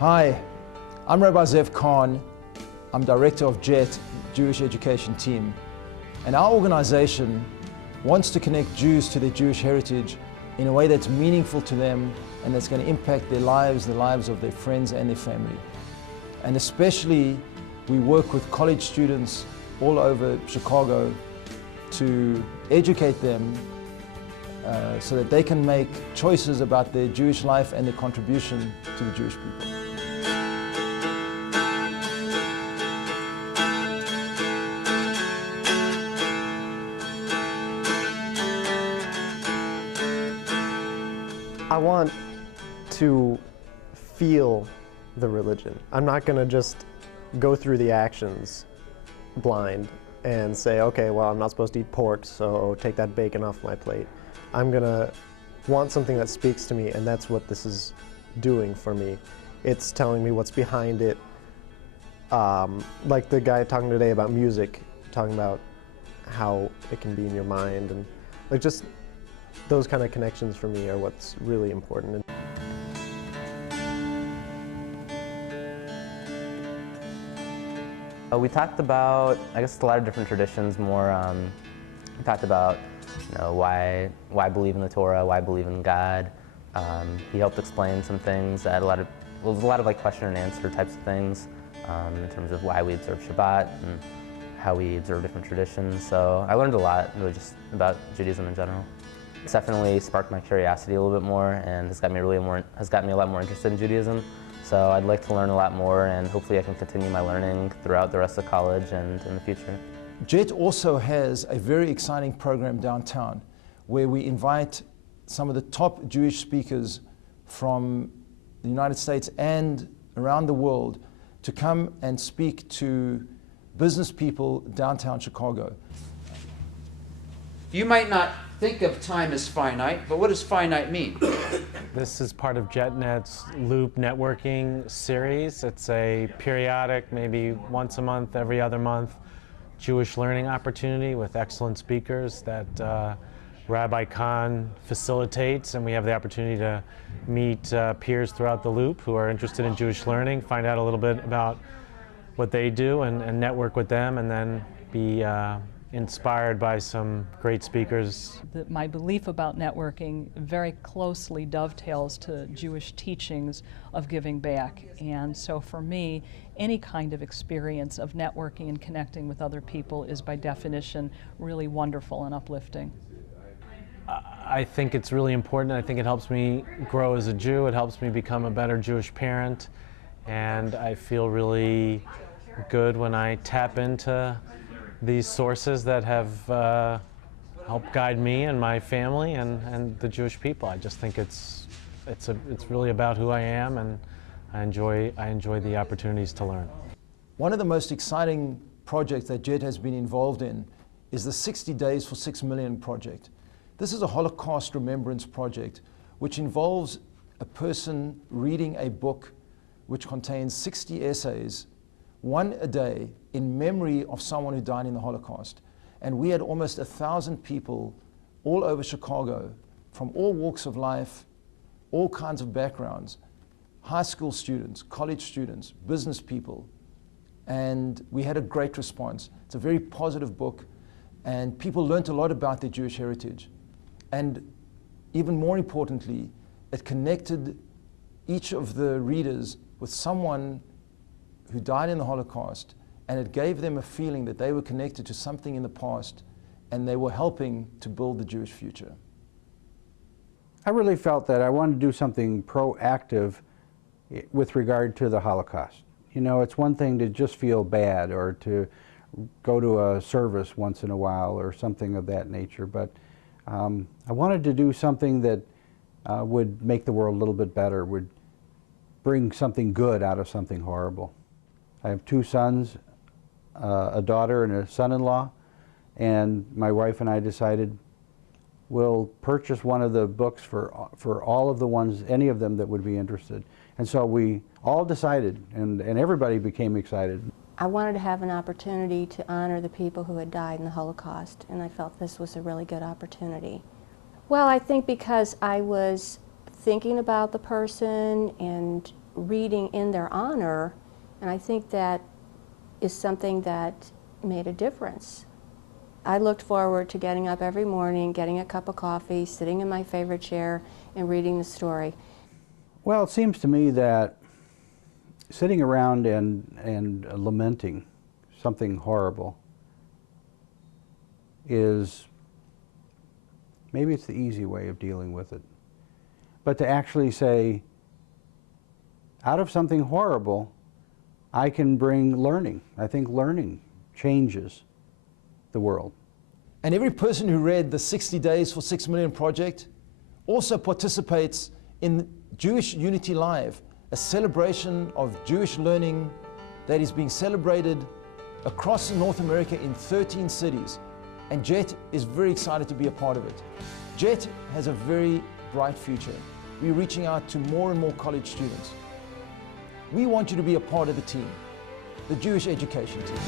Hi, I'm Rabbi Zev Kahn. I'm director of JET, Jewish Education Team. And our organization wants to connect Jews to their Jewish heritage in a way that's meaningful to them and that's going to impact their lives, the lives of their friends and their family. And especially, we work with college students all over Chicago to educate them so that they can make choices about their Jewish life and their contribution to the Jewish people. I want to feel the religion. I'm not going to just go through the actions blind and say, okay, well, I'm not supposed to eat pork, so take that bacon off my plate. I'm going to want something that speaks to me, and that's what this is doing for me. It's telling me what's behind it. Like the guy talking today about music, talking about how it can be in your mind, and like just those kind of connections for me are what's really important. We talked about, I guess, a lot of different traditions. More, we talked about, why believe in the Torah, why believe in God. He helped explain some things that it was a lot of like question and answer types of things in terms of why we observe Shabbat and how we observe different traditions. So I learned a lot, really, just about Judaism in general. It's definitely sparked my curiosity a little bit more, and has got me a lot more interested in Judaism. So I'd like to learn a lot more, and hopefully I can continue my learning throughout the rest of college and in the future. JET also has a very exciting program downtown where we invite some of the top Jewish speakers from the United States and around the world to come and speak to business people downtown Chicago. You might not think of time as finite, but what does finite mean? This is part of JetNet's Loop networking series. It's a periodic, maybe once a month, every other month, Jewish learning opportunity with excellent speakers that Rabbi Kahn facilitates, and we have the opportunity to meet peers throughout the Loop who are interested in Jewish learning, find out a little bit about what they do and network with them, and then be inspired by some great speakers. My belief about networking very closely dovetails to Jewish teachings of giving back. And so for me, any kind of experience of networking and connecting with other people is by definition really wonderful and uplifting. I think it's really important. I think it helps me grow as a Jew. It helps me become a better Jewish parent. And I feel really good when I tap into these sources that have helped guide me and my family and the Jewish people. I just think it's really about who I am, and I enjoy the opportunities to learn. One of the most exciting projects that JET has been involved in is the 60 Days for 6 Million project. This is a Holocaust remembrance project which involves a person reading a book which contains 60 essays, one a day, in memory of someone who died in the Holocaust. And we had almost 1,000 people all over Chicago from all walks of life, all kinds of backgrounds, high school students, college students, business people, and we had a great response. It's a very positive book, and people learned a lot about their Jewish heritage. And even more importantly, it connected each of the readers with someone who died in the Holocaust, and it gave them a feeling that they were connected to something in the past and they were helping to build the Jewish future. I really felt that I wanted to do something proactive with regard to the Holocaust. You know, it's one thing to just feel bad or to go to a service once in a while or something of that nature, but I wanted to do something that would make the world a little bit better, would bring something good out of something horrible. I have 2 sons, a daughter and a son-in-law, and my wife and I decided we'll purchase one of the books for all of the ones, any of them that would be interested. And so we all decided, and everybody became excited. I wanted to have an opportunity to honor the people who had died in the Holocaust, and I felt this was a really good opportunity. Well, I think because I was thinking about the person and reading in their honor, and I think that is something that made a difference. I looked forward to getting up every morning, getting a cup of coffee, sitting in my favorite chair, and reading the story. Well, it seems to me that sitting around and lamenting something horrible is, maybe it's the easy way of dealing with it. But to actually say, out of something horrible, I can bring learning. I think learning changes the world. And every person who read the 60 Days for 6 Million project also participates in Jewish Unity Live, a celebration of Jewish learning that is being celebrated across North America in 13 cities. And Jet is very excited to be a part of it. Jet has a very bright future. We're reaching out to more and more college students. We want you to be a part of the team, the Jewish education team.